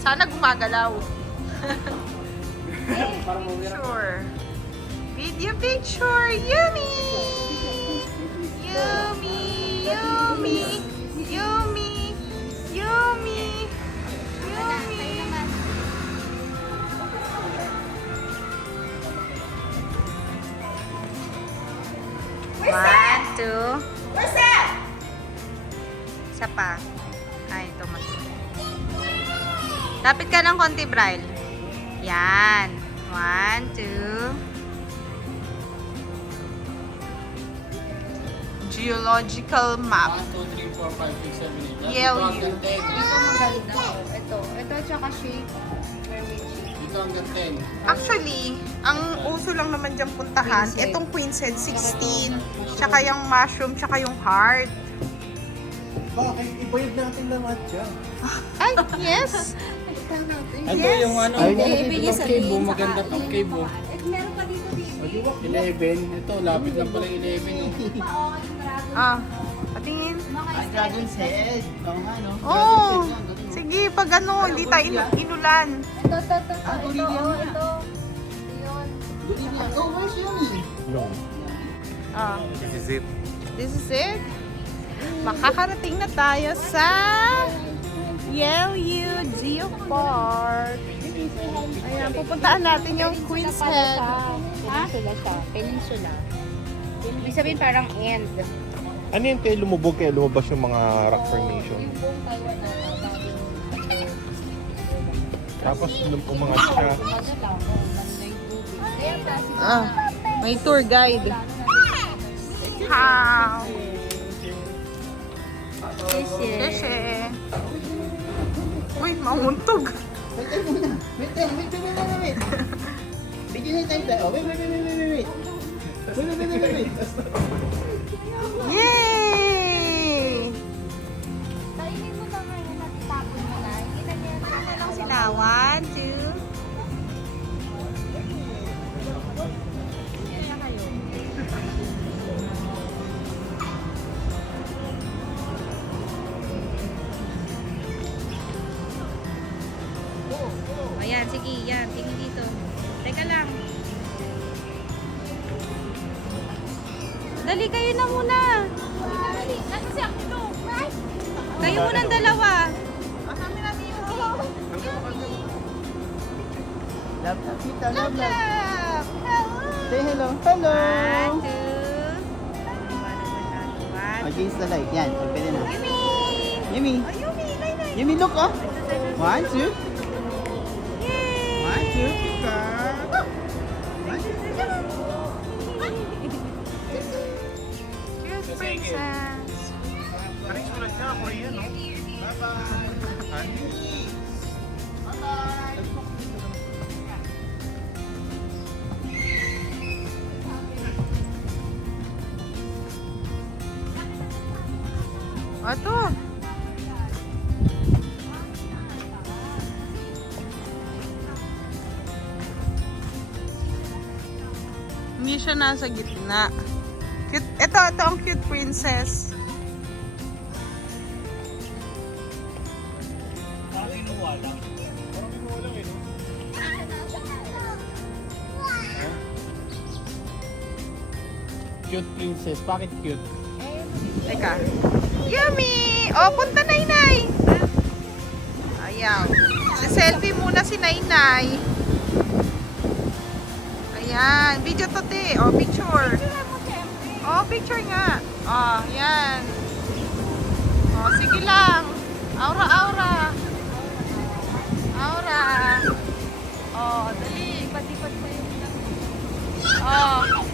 Sana gumagalaw. Picture. Video picture. Yummy! Yummy! Yummy! Yummy! Yummy! Yummy! One, two. Where's that? Isa pa. Ay, ito mas. Lapit ka ng konti, Bryle. Yan. One, two. Geological map. 1, 2, 3, 4, 5, 6, 7, 8. Yale U. Ito maganda. Ito at saka shake. Mermaid shake. Dito hanggang 10. Actually, ang uso lang naman dyan puntahan, Queen's Head. itong Queen's Head 16, tsaka yung mushroom, tsaka yung heart. Bakit? Ibayad natin lang at siya. Ay, yes! Ito yung ano, Ibigay sa cave, din, maganda saka pang cave. Oh. Meron pa dito dito. 11. Ito, lapit lang pala yung 11. Oh. Ah, patingin. Dragon's Head. Oo nga, no? Oh, sige, pag ano, hindi tayo inulan. Ito. Ito. Yun. Oh, where's Yumi? Ah, This is it. this is it. Makakarating na tayo sa Yale U Geopark. Ayan, pupuntaan natin yung Queen's Head. Peninsula siya. Peninsula. Ibig sabihin parang end. Ano yung tayo lumubog kaya lumabas yung mga rock formation? Yung buong Taiwan na Tapos nung umangat siya, Ah, may tour guide. How? Sese. Uy, mamuntog. Wait. Bigyan na tayo. Oh, wait. Yay! Kainin mo na ngayon at itapon mo na. Kita niya na Ano lang sila? 1, 2. Ayan, sige, yan. Tingin dito. Teka lang. Dali, kayo na muna. Kayo muna ang dalawa. Love, tita, love. Love. Say hello. Hello. 1, 2. Against the light. Yan, pwede na. Yumi! Yumi. Oh, Yumi, nay. Yumi, look, oh. 1, 2. Yay! 1, 2. Pika. Cheers, princess. Ato. Hindi siya nasa gitna. Cute. Ito ang cute princess. Cute princess. Bakit cute? Teka. Yummy! Oh, punta Nainay! Ayaw. Si-selfie muna si Nainay. Ayan. Video to, te. Oh, picture. Oh, picture nga. Oh, yan. Oh, sige lang. Aura, aura. Aura. Oh, dali. Pati-pati sa'yo. Oh.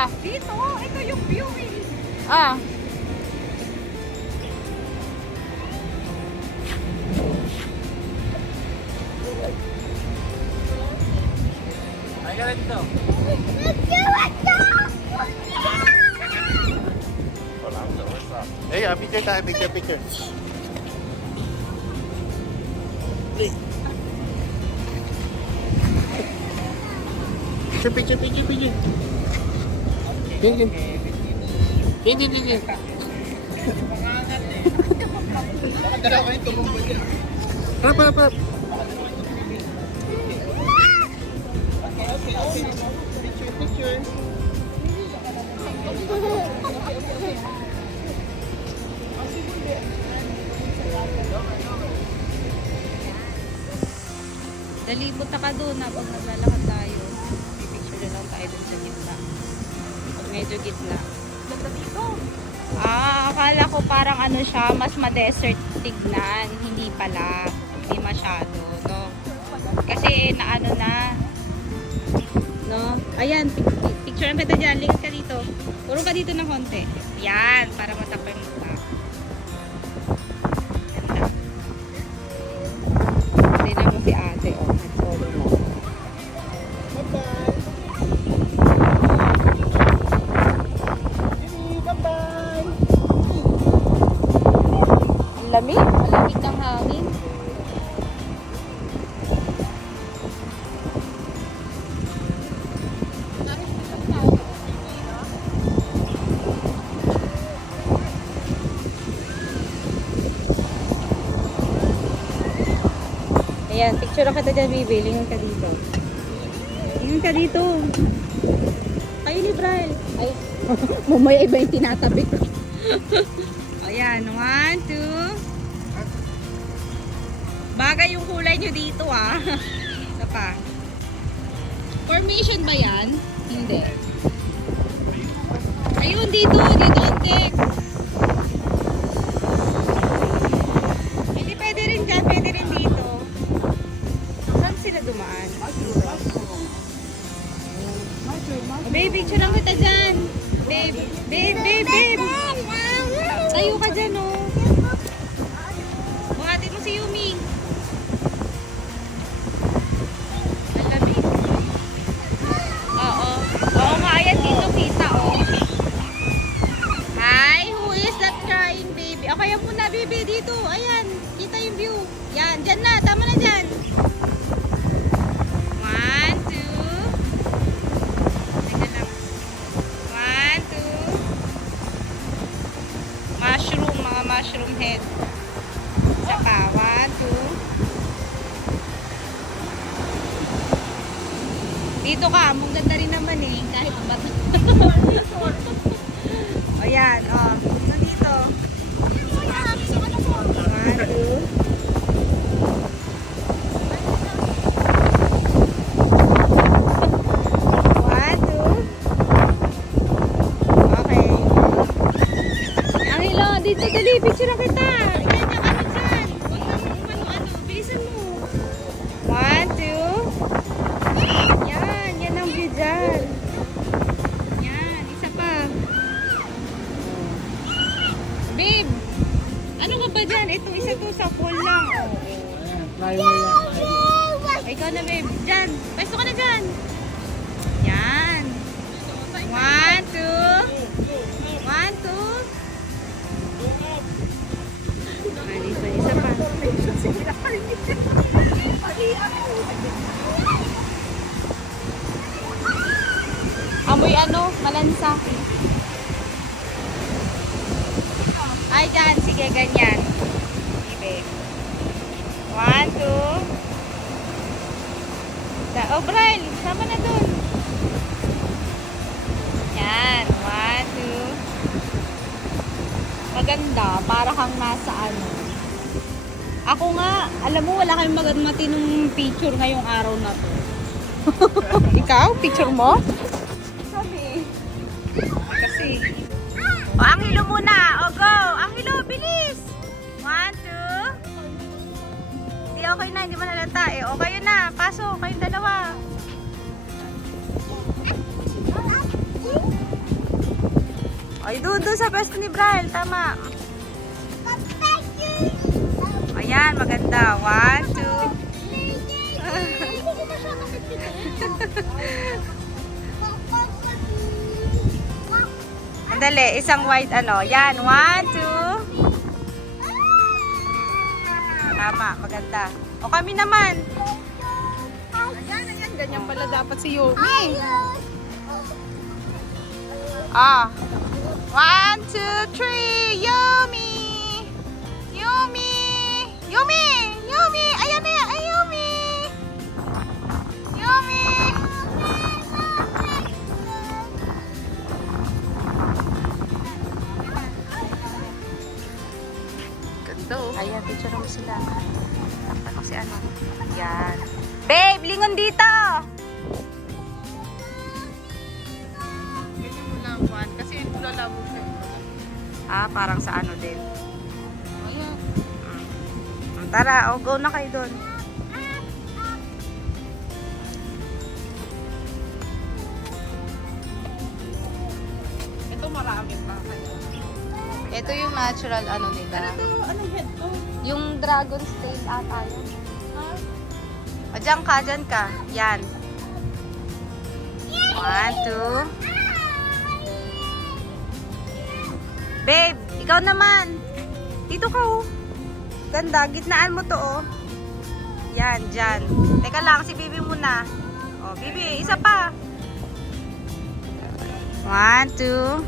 Ah, Dito, ito yung view eh. ah. Ay, ka dito. Wala akong what's up? Hey, picture tayo, picture. Picture. Yan. Dalawa kayo tumumbo dyan. Harap. Okay. Picture. Dali, punta ka doon na pag naglalakad tayo. Pipicture na lang tayo doon sa gitna. Medyo gitna. Ganda dito. Akala ko parang ano siya, mas ma-desert tignan. Hindi pala. Hindi masyado, no? Kasi naano na. No? Ayan, picture kita dyan. Lingat ka dito. Puro ka dito ng konti. Yan, para matapay mo na. Ganda. Tingnan mo si ate, oh. Nag-solo mo. Ang lamig. Ang lamig ng hangin. Ayan, picture lang kita dyan, baby. Lingon ka dito. Lingon ka dito. Kayo ni Brian. Ay, mamaya iba yung tinatabi ko. Ayan, 1, 2. Bagay yung kulay nyo dito ah. Isa pa. Formation ba yan? Hindi. Ayun, dito antek. Hindi pwede rin dyan, pwede rin dito. Saan sila dumaan? Oh, babe, picture lang kita dyan. Babe. Tayo ka dyan, oh. Buhatin mo si Yumi. Ang lamig. Oo. Oo nga, ayan dito kita, oh. Hi, who is that crying baby? O kaya muna, baby, dito. Ayan, kita yung view. Yan, dyan na. Tama na dyan. 1, 2. Teka lang. 1, 2. Mushroom, mga mushroom head. Isa pa. 1, 2. Dito ka, mong ganda rin naman eh. Kahit bato. O yan, o. Nandito. 1, 2. Okay. Angelo, dito dali, picture na kita. Yan, yung ano dyan. Huwag kang ano, bilisan mo. 1, 2. Yan ang view dyan. Yan, isa pa. Babe, ano ka ba dyan? Ito, isa to sa pool lang. Try mo yan. Ay, ikaw na babe. Dyan, pwesto ka na dyan. Yan. 1, 2. 1, 2. Isa pa. Amoy ano? Malansa. Ay, dyan. Sige, ganyan. Sige. 1, 2. Oh, Brian, sama na dun. Yan. 1, 2. Maganda. Para kang nasa ano. Ako nga, alam mo, wala kayong matinong picture ngayong araw na to. Ikaw, picture mo? Sabi. Kasi. O, Angelo muna. O, go. Angelo, bilis. 1, 2. Hindi, okay na. Hindi mo nalata eh. O, kayo na. Pasok. Kayong dalawa. Ay, doon sa pwesto ni Brian. Tama. Ayan, maganda. 1, 2. Andali, isang white ano. Yan, 1, 2. Tama, maganda. O kami naman. Ayan. Ganyan pala dapat si Yumi. Ah. 1, 2, 3. Yumi! Yumi! Yumi! Yumi! Ayan na yan! Ay, Yumi! Yumi! Ganda oh. Ayan, picture mo sila. Takpan ko si ano. Yan. Babe, lingon dito! Ganyan mo lang, Juan. Kasi lalabog siya. Ah, parang sa ano din. Ayan. Tara, go na kayo doon. Ito marami pa. Ito yung natural ano nila. Anong head to? Yung dragon's tail ata yun. O, dyan ka. Yan. 1, 2. Babe, ikaw naman. Dito ka oh. Ganda, gitnaan mo to oh. Yan, dyan. Teka lang, si Bibi muna. O, Bibi, isa pa. 1, 2.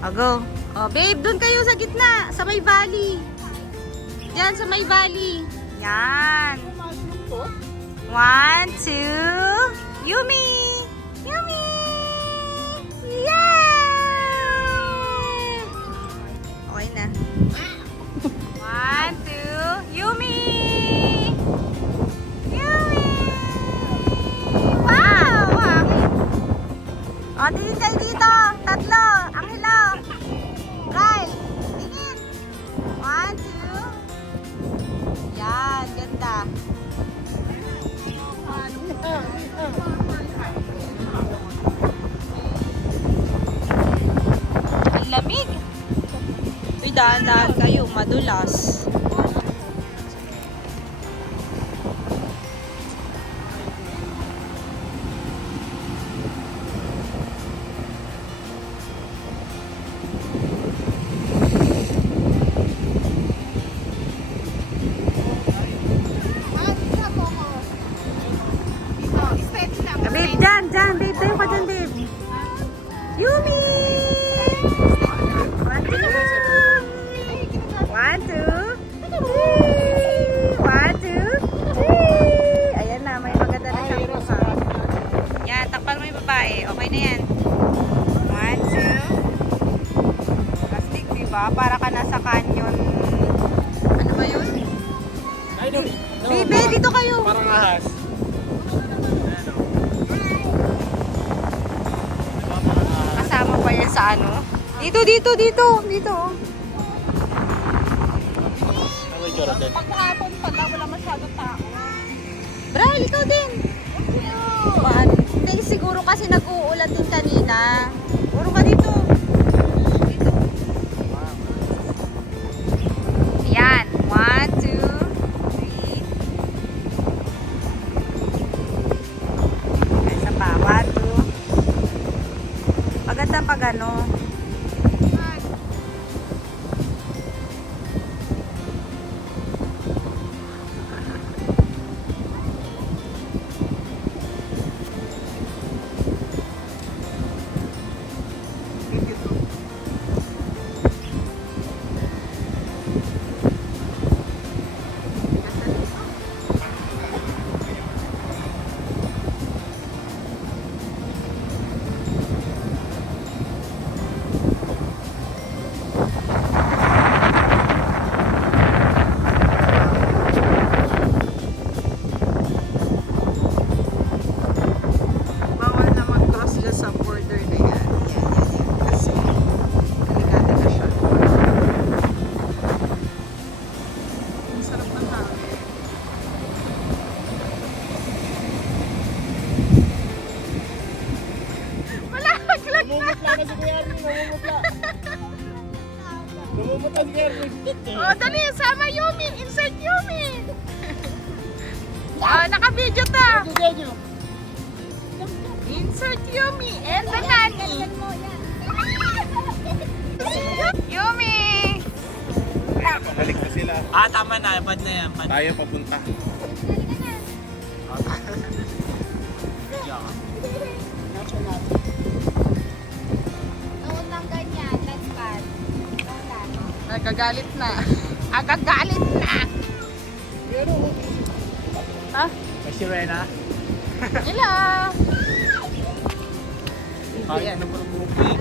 O, go. O, babe, dun kayo sa gitna. Sa may valley. Diyan, sa may valley. Yan. 1, 2. Yumi! Yumi! Yeah! Okay na. 1, 2. Yumi! Yumi! Wow! Hangin. O, tingin kayo dito. Tatlo. Ang hello. Right. Tingin. 1, 2. Yan. Ganda. Ang lamig. Uy, dahan-dahan kayo. Madulas. Babe, dyan, babe. Tayo ka dyan, babe. Yumi! 1, 2. 1, 2. 1, 2. Ayan na, may maganda na siyang mukha. Yan, takpan mo yung babae. Okay na yan. 1, 2. Plastic, diba? Para ka nasa canyon. Ano ba yun? I don't know. Babe, dito kayo. Parang ahas. Kasama pa yan sa ano? Dito. Ano yung tsura din? Pag hapon pala, wala masyadong tao. Bral, ikaw din. Hindi, siguro kasi nag-uulan din kanina. Puro ka dito. Dito. Yan. 1, 2, 3. Isa pa. 1, 2. Maganda pag ano. Namumutla kasi Kuya Erwin, namumutla. Namumutla si Kuya Erwin. Oh, dali, sama Yumi. Insert Yumi. Oh, naka-video ta. Jojo. Insert Yumi and the nanny. Yumi. Balik na sila. Tama na. Bad na yan. Tayo papunta. Noon lang ganyan, lagpad. Nagagalit na. Agagalit na. Ha? May sirena. Ila. Kaya na marubuki.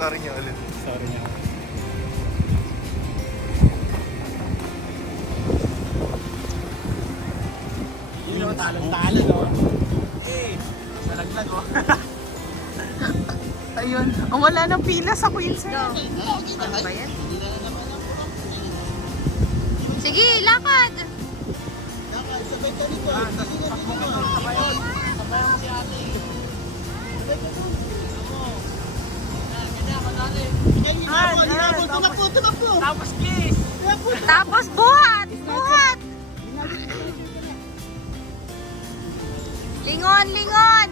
Sorry niya ulit. Sorry niya. Yun o, talon-talon o. Eh, salaglag o. Ayun. Oh, wala nang pila sa Queensland. Ano ba yan? Sige, lakad! Sabay ka dito. Sabayan mo si ate. Sabay ka dun. Ganyan, madali. Tinapos. Tapos kiss. Tapos buhat! Buhat! Lingon, lingon!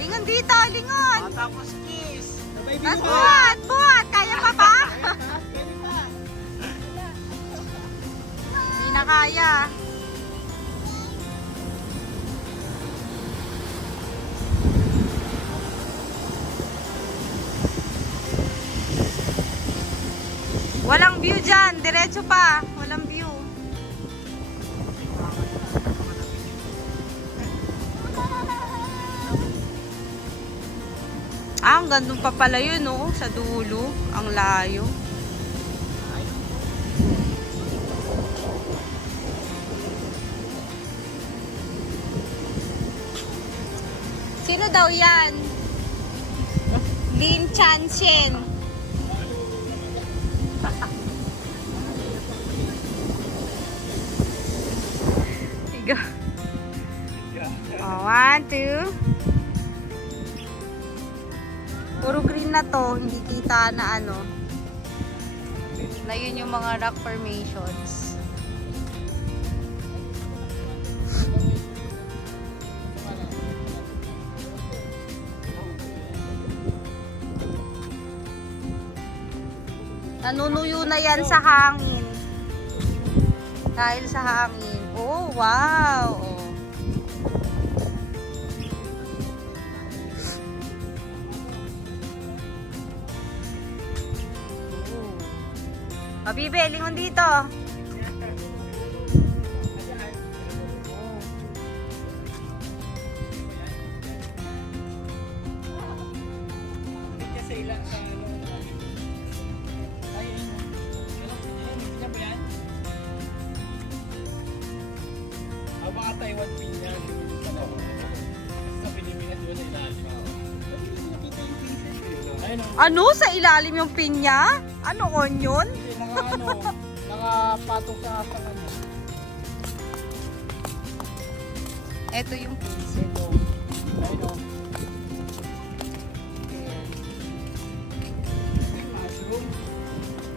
Lingon dito, lingon! Tapos kiss. Sabay Tapos buhat! Buhat! Kaya pa ba? Hindi na kaya. Walang view dyan. Diretso pa. Walang view. Ang gandun pa pala yun, oh. Sa dulo. Ang layo. Sino daw yan? Lin Chanchen. Tiga. Oh, 1, 2. Puro green na to. Hindi kita na ano. Na yun yung mga rock formations. Nanunuyo na yan sa hangin. Dahil sa hangin. Oh, wow! Oh. Bibe, lingon dito. Kasi ilan sa ano. Ay, ano ba yan? Baka Taiwan pin yan. Sa Pilipinas yun sa ilalim. Ayun o. Ano? Sa ilalim yung pinya? Ano, onion? Hindi, nakapatong sa kanya. Ito yung pincel. Ayun o. Mushroom.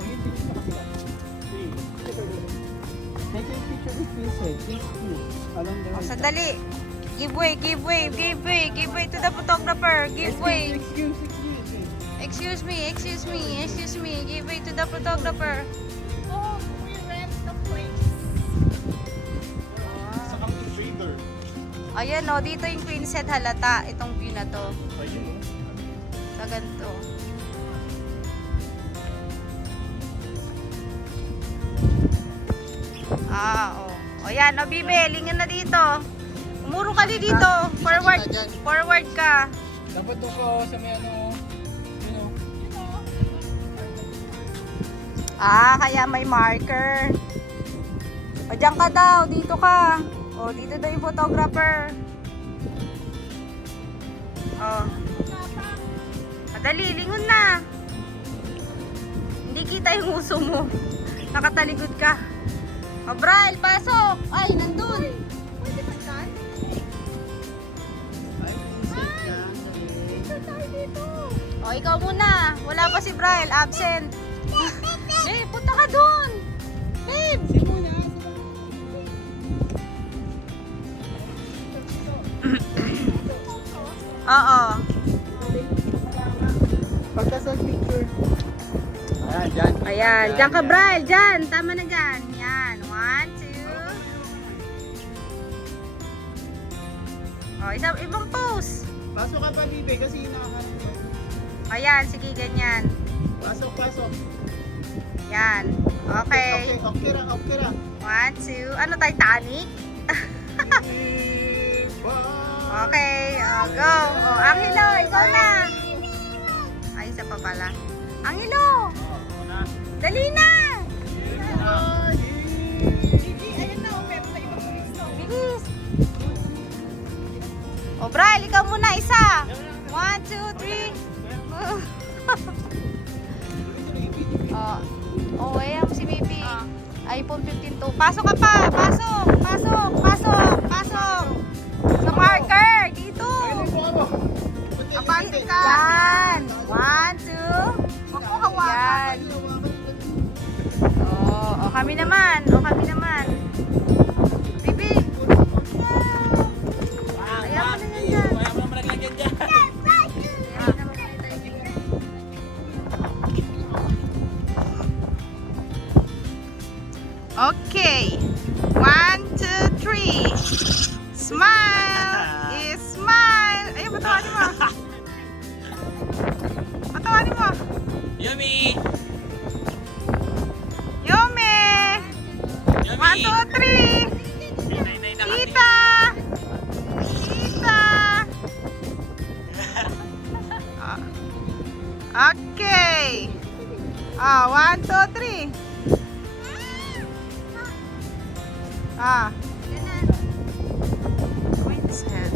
Hindi sa kapila. Take a picture with pincel. Please do. Along the Oh, sandali. Give way, give way, give way, give way to the photographer. Give way. Excuse me, excuse me, excuse me. Give way to the photographer. Oh, we rent the place. Sa kang trader. Ayan o, dito yung Quinset halata. Itong view na to. Ayun o. Sa ganito. O yan, o Bibe, lingan na dito. Umuro ka dito. Forward. Forward ka. Dapat doon ko sa may ano. Yun o. Kaya may marker. O, dyan ka daw. Dito ka. O, dito daw yung photographer. O. Madali, lingon na. Hindi kita yung uso mo. Nakatalikod ka. O, Brian, pasok! Ay, nandun! Pwede ba dyan? Picture tayo dito. O, ikaw muna. Wala pa si Brian, absent. Babe, punta ka dun! Babe! Oo. Pagkasal picture. Ayan, dyan. Ayan, dyan ka, Brian. Dyan, tama na dyan. Yan, 1, 2. O, ibang pose. Pasok ka pa, Bibe, kasi nakakaroon ko. Ayan, sige, ganyan. Pasok, pasok. Yan. Okay. Okay ra, okay ra. 1, 2. Ano, Titanic? Okay, go. O, Angelo, ikaw na. Ay, isa pa pala. Angelo, dali na. Ayun na, pero sa ibang pulis to. Bilis. O, Brian, ikaw muna, isa. 1, 2, 3. Oh, ayan si Bibi. iPhone 15 to. Pasok ka pa. Pasok. Pasok. Pasok. Pasok. Sa marker. Dito. Abante ka. Yan. 1, 2. Huwag mo hawakan. Yan. Oh, kami naman. Kami naman. Bibi. Ayan mo na yan dyan. Kaya mo naman naglagyan dyan. Ayan naman tayo. Okay. 1, 2, 3. Smile. Smile. Ayun, patawanin mo. Patawanin mo. Yummy! Yome. 1, 2, 3. Tita. Tita. Okay. 1, 2, 3. Vincent.